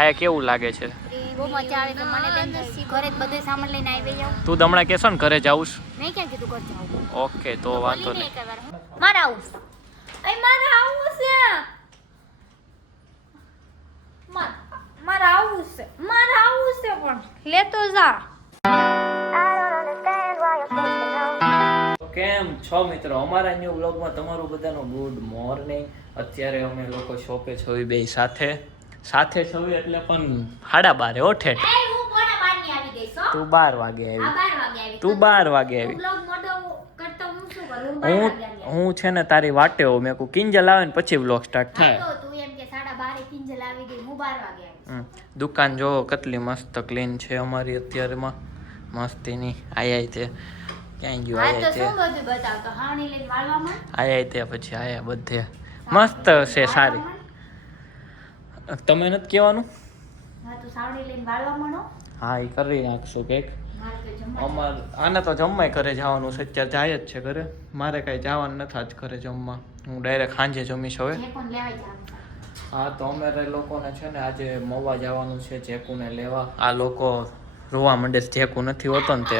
આયા કેવું લાગે છે? બહુ મજા આવે છે મને બેન ઘરે જ બધું સામાન લઈને આવી જાવ. તું હમણાં કહેશો ને ઘરે જાઉં? નહીં ક્યાં કીધું ઘર જાવ. ઓકે તો વાંધો નહીં. મારા આવું મારા આવું છે મારા આવું છે પણ લેતો જા. કેમ છો મિત્રો? અમારા ન્યુ બ્લોગમાં તમારું બધાનું ગુડ મોર્નિંગ. અત્યારે અમે લોકો શોપે છવી બે સાથે છવી એટલે પણ 12:30 હો ઠેઠ. તું 12 વાગે આવી. તું 12 વાગે આવી. હું છે ને તારી વાટે હો. મેં કહું કિંજલ આવે ને પછી બ્લોગ સ્ટાર્ટ થાય. દુકાન જો કેટલી મસ્ત ક્લીન છે અમારી અત્યારેમાં. મસ્તીની આયા તે ક્યાં ગયું? આયા તે પછી આયા બધે મસ્ત છે સારી. તમે નથી કહેવાનું? હા એ કરી નાખશું કેક. આને તો જમવાય ઘરે જવાનું છે. અત્યારે જાય જ છે ઘરે. મારે કાંઈ જવાનું નથી આજ ઘરે જમવા. હું ડાયરેક્ટ સાંજે જમીશ હવે. હા તો અમારે લોકોને છે ને આજે મવા જવાનું છે જેકુને લેવા. આ લોકો રોવા માંડે છે જેકુ નથી હોતો ને તે.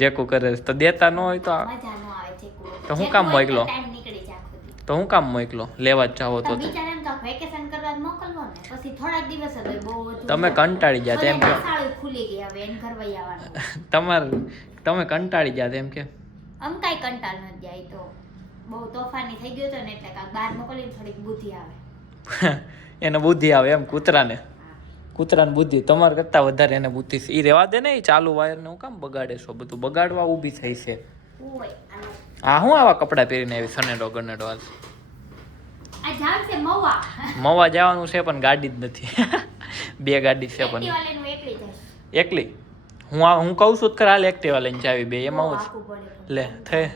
જેકુ કરે તો દેતા ન હોય તો હું કામ મોકલો? તો હું કામ મોકલો? લેવા જ જાવ તો તમે કંટાળી ગયા એમ કે તમે કંટાળી ગયા એમ કે કાંઈ કંટાળ ન જાય તો બહુ તોફાની થઈ ગયો તો ને એટલે કાંઈક બહાર મોકલીને થોડીક બુદ્ધિ આવે. એને બુદ્ધિ આવે એમ? કૂતરાને બુદ્ધિ તમારે કરતા વધારે એને બુદ્ધિ છે. એ રેવા દે ને. એ ચાલુ વાયર ને હું કામ બગાડે છો? બધું બગાડવા ઊભી થઈ છે. હા હું આવા કપડા પહેરીને આવી સનેડો ગનેડો હાલ. મવા જવાનું છે પણ ગાડી જ નથી. 2 ગાડી છે પણ એકલી. હું કહું છું કે હાલ એક્ટિવા લઈને જાવી બે એમાં હું લે થઈ.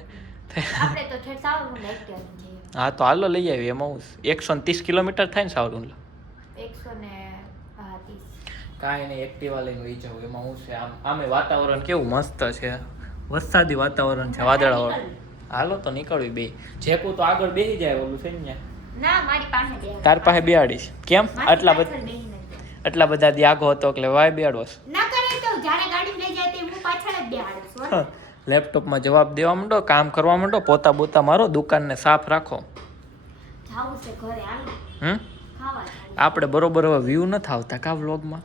હા તો હાલો લઈ આવી એમાં હું 130 કિલોમીટર થાય ને સાવરું. કાંઈ નહીં એક્ટિવા લઈને વહી જાવ એમાં હું છે. આમે વાતાવરણ કેવું મસ્ત છે. વરસાદી વાતાવરણ છે વાદળાવાળું. હાલો તો નીકળવી બે. જેકુ તો આગળ બેસી જાય ઓલું છે ને તાર પાસે બેહાડીશ. કેમ આટલા બધા દી આગો હતો એટલે વાય બેહાડવો? લેપટોપમાં જવાબ દેવા માંડો, કામ કરવા માંડો, પોતા બોતા મારો, દુકાનને સાફ રાખો. આપણે બરોબર હવે વ્યૂ નથી આવતા કા વ્લોગમાં.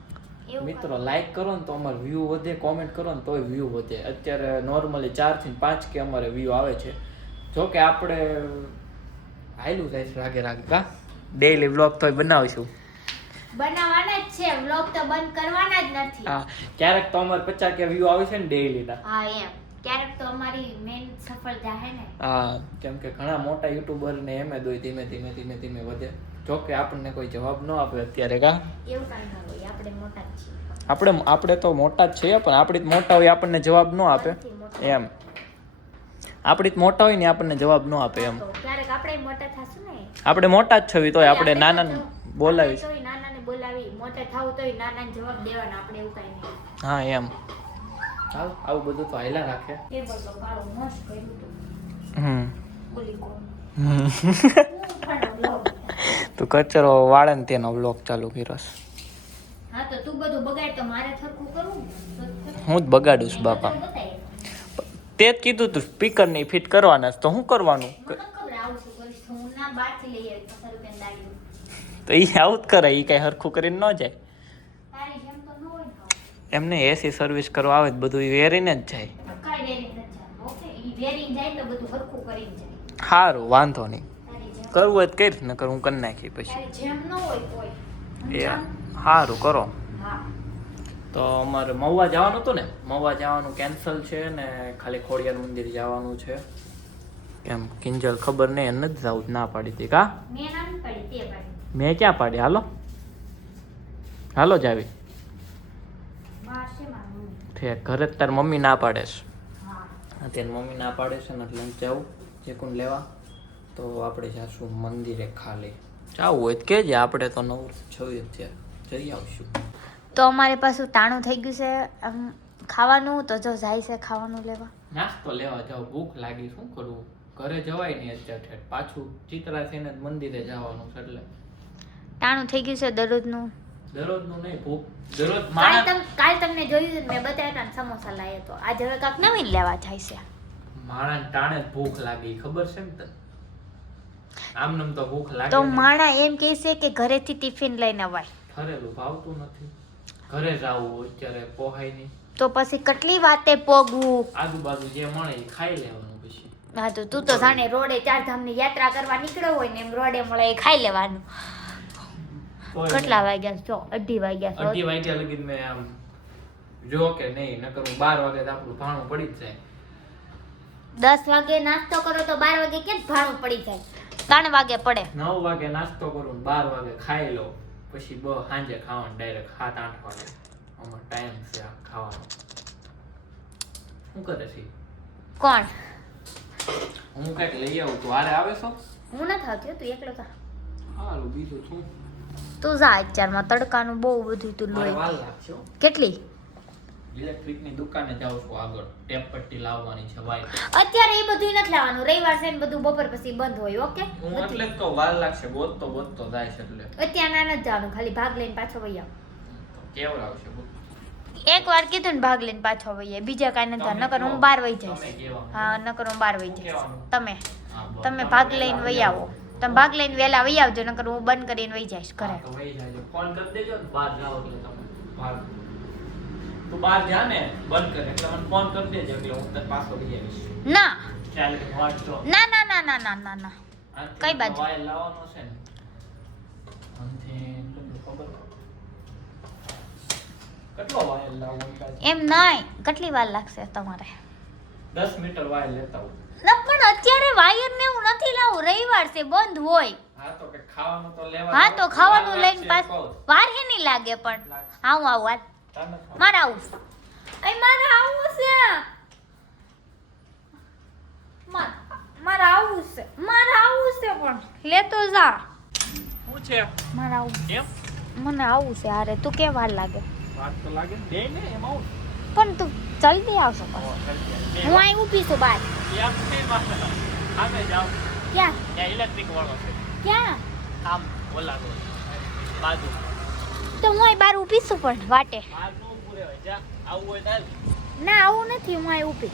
મિત્રો લાઈક કરો ને તો અમારે વ્યૂ વધે, કોમેન્ટ કરો ને તોય વ્યૂ વધે. અત્યારે નોર્મલી 4 થી 5 કે અમારે વ્યૂ આવે છે. જો કે આપણે હાયલું જાય છે રાગે કા. ડેઈલી વ્લોગ તો બનાવીશું. બનાવવાના જ છે. વ્લોગ તો બંધ કરવાના જ નથી. હા ક્યારેક તો અમારે 50 કે વ્યૂ આવે છે ને ડેઈલી ના. હા એમ ક્યારેક તો અમારી મેન સફળતા હે ને. હા કેમ કે ઘણા મોટા યુટ્યુબર ને એમ દોય ધીમે ધીમે વધે. જો કે આપણને કોઈ જવાબ ન આપે અત્યારે કા. એવું કાંઈ ન હોય. આપણે મોટા જ છીએ. આપણે તો મોટા જ છીએ પણ આપણી મોટા હોય આપણને જવાબ ન આપે એમ. આપણી મોટા હોય ને આપણને જવાબ ન આપે એમ. ક્યારેક આપણે મોટા થાશું ને. આપણે મોટા જ છવી તોય આપણે નાનાને બોલાવી. નાનાને બોલાવી. મોટા થાવ તોય નાનાને જવાબ દેવાના. આપણે એવું કાંઈ નહીં. હા એમ. હાલ આવું બધું તો હાયલા રાખે. એ બધો કાળો મસ્ત કર્યું તો. બોલી કોણ તું કચરો વાળે ને તેનો બ્લોગ ચાલુ કર્યો. હા તો તું બધું બગાડ તો મારે સરખું કરવું. હું જ બગાડું છું બાપા. તે જ કીધું તું સ્પીકર નહીં ફિટ કરવાના તો શું કરવાનું? તો એ આવું જ કરે. એ કઈ હરખું કરીને ન જાય. એમને એસી સર્વિસ કરવા આવે બધું એ વેરીને જ જાય. સારું વાંધો નહીં. કરવું હોય તો કરીશ ને હું કરી નાખી પછી. એ સારું કરો. તો અમારે મહુવા જવાનું હતું ને. મહુવા જવાનું કેન્સલ છે ને ખાલી ખોડિયાર મંદિર જવાનું છે. કેમ કિંજલ ખબર નહીં એને નથી જવું ના પાડી હતી કા. મેં ક્યાં પાડી? હાલો જાવી. ઘરે તાર મમ્મી ના પાડે છે. અત્યારે મમ્મી ના પાડે છે ને એટલે જાઉં ચેકુન લેવા. તો આપણે જાશું મંદિરે ખાલી. જાવું હોય તો કહેજે. આપણે તો નવું જોઈએ અત્યારે જઈ આવશું. તો અમારે પાછું તાણું થઈ ગયું છે ખાવાનું. તો જો જાય છે ખાવાનું લેવા. નાસ્તો લેવા જાવ. ભૂખ લાગી. શું કરવું? ઘરે જવાય નહીં અત્યારે. પાછું ચિત્રા થઈને મંદિરે જવાનું છે એટલે ટાણું થઈ ગયું છે દરરોજનું. દરરોજનું નહીં, ભૂખ દરરોજ કાલ તમને જોયું મેં બતાવ્યા હતા ને સમોસા લાવ્યા તો આજે હવે કાંક નવીન લેવા જાય છે. માણસ ટાણે જ ભૂખ લાગી ખબર છે ને તને? આમનેમ તો ભૂખ લાગે તો નહીં. માણા એમ કહે છે કે ઘરેથી ટિફિન લઈને અવાય. ઠરેલું ભાવતું નથી, ઘરે જ આવું અત્યારે પોહાય નહીં. તો પછી કેટલી વાતે પોગવું. આજુબાજુ જે મળે એ ખાઈ લેવાનું પછી. હા તો તું તો જાણે રોડે ચારધામની યાત્રા કરવા નીકળ્યો હોય ને એમ રોડે મળે એ ખાઈ લેવાનું. કેટલા વાગ્યા છો? 2:30 વાગ્યા છો. 2:30 વાગ્યા લગીન મેં આમ જો કે નહીં, નકર હું 12 વાગે તો આપણું ભાણું પડી જ જાય. 10 વાગે નાસ્તો કરો તો 12 વાગે કેમ ભાણું પડી જાય? 3 વાગે પડે. 9 વાગે નાસ્તો કરું, 12 વાગે ખાઈ લો, પછી સાંજે ખાવાનું ડાયરેક્ટ 7-8 વાગે. અમારો ટાઈમ છે આ ખાવાનો. શું કરે છે? કોણ? હું કઈક લઈ આવું, તું હારે આવે છો? હું નથી આવતી તું એકલો થા. હારું, બીજું શું? તું જા અત્યારમાં તડકાનું બહુ બધું તું મારે લોહી. વાર લાગશે હો. કેટલી? ઇલેક્ટ્રિકની દુકાને જાઉં છું આગળ, ટેપ પટ્ટી લાવવાની છે વાય. અત્યારે એ બધું નથી લાવવાનું. રવિવાર છે ને બધું બપોર પછી બંધ હોય. ઓકે હું એટલે જ કહું વાર લાગશે, ગોતતો જાય છે એટલે. અત્યારે ના નથી જવાનું, ખાલી ભાગ લઈને પાછો વઈ આવ. તો કેવું આવશે? એક વાર કીધું ને ભાગ લઈને પાછો વઈ આવ. બીજા કાંઈ નથી. નકર હું 12 વઈ જઈશ. હા નકર હું 12 વઈ જઈશ. તમે ભાગ લઈને વઈ આવો. તમે ભાગ લઈને વહેલા વઈ આવજો, નકર હું બંધ કરીને વઈ જઈશ ઘરે. તો વઈ જાજો. ફોન કરી દેજો ને બહાર જાઓ એટલે તમે બહાર તું બહાર જા ને બંધ કરે એટલે મને ફોન કરી દેજો એટલે હું તને પાછો લઈ આવીશ. ના ચાલે વાંચો. ના ના ના ના ના ના ના. કઈ બાજુ? વાયર લાવવાનો છે ને અંતે તમને ખબર કેટલો વાયર લાવવો એમ નહીં. કેટલી વાર લાગશે તમારે? 10 મીટર વાયર લેતા હું. ના પણ અત્યારે વાયર ને હું નથી લાવું. રવિવાર છે બંધ હોય. હા તો કે ખાવાનું તો લેવા. હા તો ખાવાનું લઈને પાસ વાર હે નહીં લાગે પણ. હા હું આવું હાલ. મારે આવું છે. મારે આવું છે. મારે આવું છે. મારે આવું છે પણ લેતો જા. શું છે? મારે આવું. એમ મને આવું છે. અરે તું કે વાર લાગે? વાત તો લાગે બે ને એમાં પણ તું જલ્દી આવશો પાછો. હું અહીં ઊભી છું બહાર. આમે જાવ ક્યાં? ત્યાં ઇલેક્ટ્રિક વાળો છે. ક્યાં? આમ ઓલા બાજુ. તો હું અહીં બહાર ઊભી છું પણ વાટે. બહાર નો પૂરે હોય જા. આવું હોય તાલ. ના આવું નથી. હું અહીં ઊભી.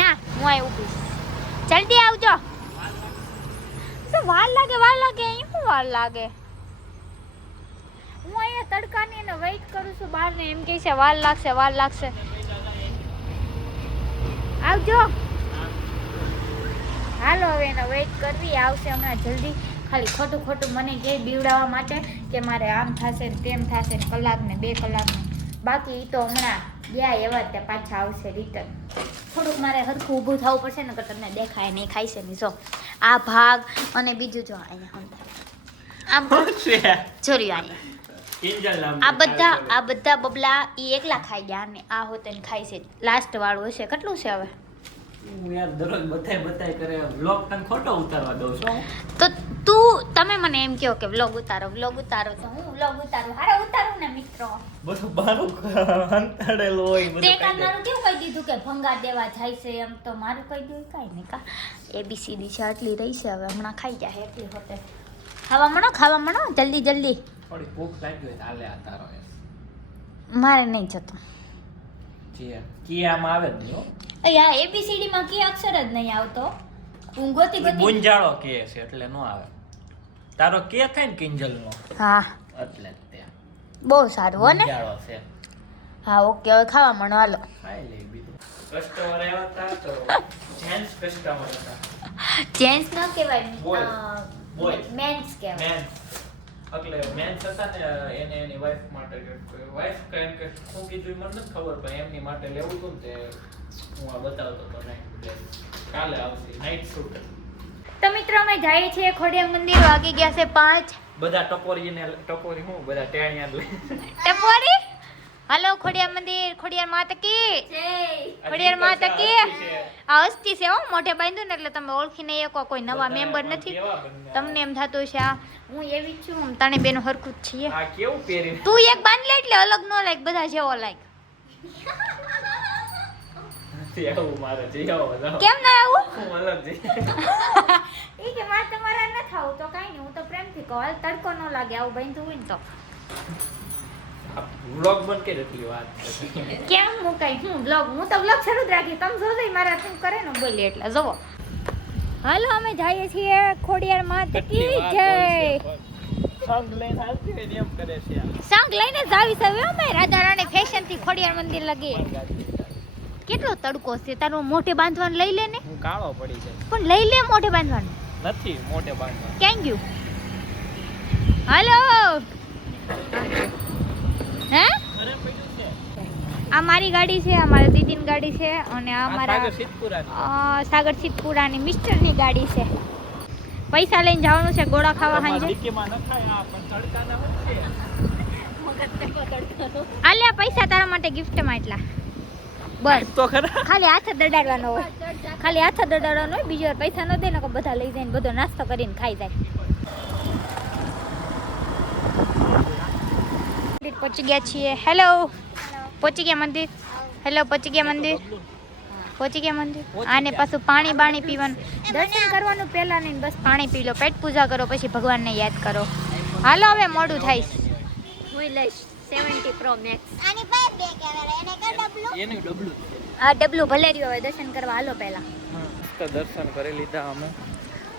ના હું અહીં ઊભી છું. જલ્દી આવજો. વાર લાગે અહીં શું વાર લાગે? હું અહીંયા તડકાની એને વેઇટ કરું છું બહાર ને એમ કહે છે વાર લાગશે. આવજો. હાલો હવે એને વેઇટ કરવી. આવશે હમણાં જલ્દી. ખાલી ખોટું મને કહે બીવડાવવા માટે કે મારે આમ થશે ને તેમ થશે ને કલાક ને 2 કલાક ને. બાકી એ તો હમણાં ગયા એવા જ ત્યાં પાછા આવશે રિટર્ન. થોડુંક મારે હરખું ઊભું થવું પડશે ને કે તમને દેખાય નહીં. ખાઈ છે નહીં. જો આ ભાગ અને બીજું જો અહીંયા આમ જોર્યું અહીંયા આ બધા બબલા ઈ એકલા ખાઈ ગયા અને આ હોતે ને ખાઈ છે. લાસ્ટ વાળું હશે. કેટલું છે હવે? હું યાર દરરોજ બતાય કરે વ્લોગ તને ખોટો ઉતારવા દઉં છું. તો તમે મને એમ કહો કે વ્લોગ ઉતારો તો હું વ્લોગ ઉતારું. હારે ઉતારું ને મિત્રો. બધું બારું હંતાડેલું હોય બધું. તે કાનારું કેવું કહી દીધું કે ભંગાર દેવા જાય છે એમ તો મારું કહી દીધું કાઈ નહીં કા. ABCD છે આટલી રહી છે હવે હમણાં ખાઈ જાય એટલી હોતે. ખાવા મળો જલ્દી. થોડી ભૂખ લાગી હોય હાલે આ તારો મારે નહીં જતું. કિયામાં આવે જ નહીં હો. અહીંયા ABCD માં કે અક્ષર જ નહીં આવતો. હું ગોતી ગુંજાળો કે છે એટલે નો આવે. તારો કે થાય ને કિંજલનો. હા એટલે ત્યાં બહુ સારું હો ને. ગુંજાળો છે. હા ઓકે હવે ખાવા મળો હાલો. ખાઈ લે બીજું. કસ્ટમર આવ્યા હતા તો જેન્ટ્સ કસ્ટમર હતા. જેન્ટ્સ ન કહેવાય. બોય. મેન્સ કહેવાય. મેન એટલે મેન્સ હતા ને એને એની વાઈફ માટે વાઈફ કેમ કે શું કીધું મને નથી ખબર પણ એમની માટે લેવું હતું ને તે હું આ બતાવતો તો નહીં. કાલે આવશે નાઈટ શૂટ. તો મિત્રો અમે જઈએ છીએ ખોડિયાર મંદિર. વાગી ગયા છે 5. બધા ટપોરી હું બધા ટેણિયા લે ટપોરી. હાલો ખોડિયાર મંદિર. ખોડિયાર માતા કી જય. ખોડિયાર માતા કી. આ અસ્તી છે હો મોઢે બાંધ્યું ને એટલે તમે ઓળખી નહીં શકો. કોઈ નવા મેમ્બર નથી. તમને એમ થતું છે આ હું એવી છું તને બેનો હરખું જ છીએ. આ કેવું પહેરી તું એક બાંધ લે એટલે અલગ નો લાગ બધા જેવો લાગ. નથી આવું મારે જઈ આવો જાઓ. કેમ ના આવું હું અલગ જઈ ઈ કે મારે તમારા ન થાવું તો કાઈ નહીં, હું તો પ્રેમથી કહું હાલ તડકો ન લાગે આવું બનતું હોય ને તો. વ્લોગ બંધ કરી એટલી વાત છે. કેમ હું કઈ હું તો બ્લોગ શરૂ જ રાખી, તમે જોજો મારા શું કરે ને બોલી એટલે જોવો. હાલો અમે જઈએ છીએ ખોડિયાર માત કી જય. સંગ લઈને આવતી હોય ને એમ કરે છે આ. સંગ લઈને જ આવી સવે અમે રાજા રાણી ફેશન થી ખોડિયાર મંદિર લગી. કેટલો તડકો છે, તારું મોઢે બાંધવાનું લઈ લે ને. હું કાળો પડી જાય. પણ લઈ લે મોઢે બાંધવાનું. નથી મોઢે બાંધવાનું. ક્યાં ગયું? હાલો હે અરે પડ્યું છે. આ મારી ગાડી છે, આ મારા દીદીની ગાડી છે અને આ આ મારા સાગર સિદ્ધપુરાની. સાગર સિદ્ધપુરાની મિસ્ટરની ગાડી છે. પૈસા લઈને જવાનું છે ગોળા ખાવા સાંજે. ડીકીમાં ન ખાય આ પણ તડકાના શું છે? આલ્યા પૈસા તારા માટે ગિફ્ટમાં એટલા બસ. તો ખરા. ખાલી હાથ દડાડવાનો હોય, ખાલી હાથ દડાડવાનો હોય, બીજી વાર પૈસા ન દે ને બધા લઈ જાય ને બધો નાસ્તો કરીને ખાઈ જાય. પહોંચી ગયા છીએ. હેલો પહોંચી ગયા મંદિર. હેલો પહોંચી ગયા મંદિર. પહોંચી ગયા મંદિર. આને પાછું પાણી બાણી પીવાનું, દર્શન કરવાનું પહેલા નહીં, બસ પાણી પી લો, પેટ પૂજા કરો, પછી ભગવાનને યાદ કરો. હાલો હવે મોડું થાય. હું લઈશ 70 Pro Max. આની પાસે બે કેમેરા, એને કર ડબલું. એનું ડબલું જ છે. આ ડબલું ભલે રહ્યો હવે દર્શન કરવા હાલો પહેલા. મસ્ત દર્શન કરી લીધા અમે.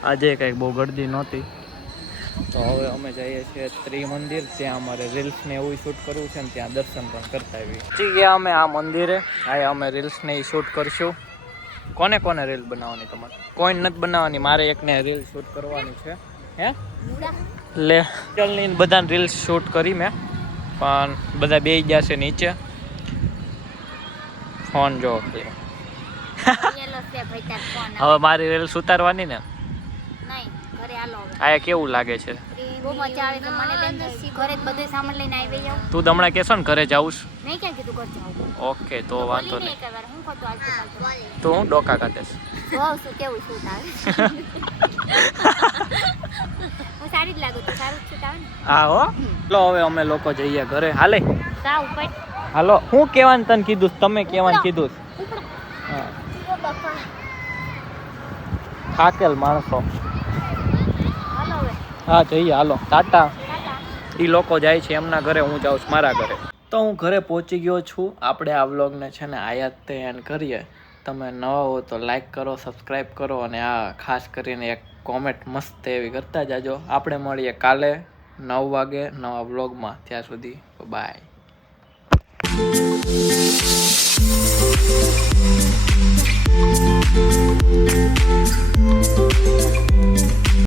આજે કંઈક બહુ ગળદી નહોતી તો હવે અમે જઈએ છીએ ત્રિમંદિર. ત્યાં અમારે રીલ્સ ને એવું શૂટ કરવું છે ને ત્યાં દર્શન પણ કરતા આવીએ. પહોંચી ગયા અમે આ મંદિરે. આ અમે રીલ્સ ને શૂટ કરશું. કોને કોને રીલ બનાવવાની તમારે? કોઈ નથી બનાવવાની, મારે એકને રીલ શૂટ કરવાની છે. હે લે ચલની બધાને રીલ્સ શૂટ કરી મેં, પણ બધા બેસી ગયા છે નીચે ફોન જો. હવે મારી રીલ્સ ઉતારવાની ને. નહીં ઘરે હાલો હવે. આ કેવું લાગે છે? બહુ મજા આવે છે મને તેમ ઘરે જ બધું સામાન લઈને આવી જાઉં. તું હમણાં કહેશો ને ઘરે જાઉં છું. નહીં ક્યાં કીધું ઘર જાઉં. ઓકે તો વાંધો નહીં. એકવાર હું ખોટું હાલતું ચાલતું. તો હું ડોકા કાઢીશ. જોઉં છું કેવું શૂટ આવે. હું સારી જ લાગુ, તું સારું શૂટ આવે ને. હા હો. ચલો હવે અમે લોકો જઈએ ઘરે. હાલે જા ઉપર. હાલો. હું કહેવાનું તને કીધું, તમે કહેવાનું કીધું. હા થાકેલ માણસો. હાલો હવે. હા જઈએ હાલો. ટાટા. એ લોકો જાય છે એમના ઘરે, હું જાઉં છું મારા ઘરે. તો હું ઘરે પહોંચી ગયો છું. આપણે આ વ્લોગને છે ને આયાત તે એન્ડ કરીએ. તમે નવા હો તો લાઈક કરો, સબસ્ક્રાઈબ કરો અને આ ખાસ કરીને એક કોમેન્ટ મસ્ત એવી કરતા જાજો. આપણે મળીએ કાલે 9 વાગે નવા વ્લોગમાં. ત્યાં સુધી બાય. Thank you.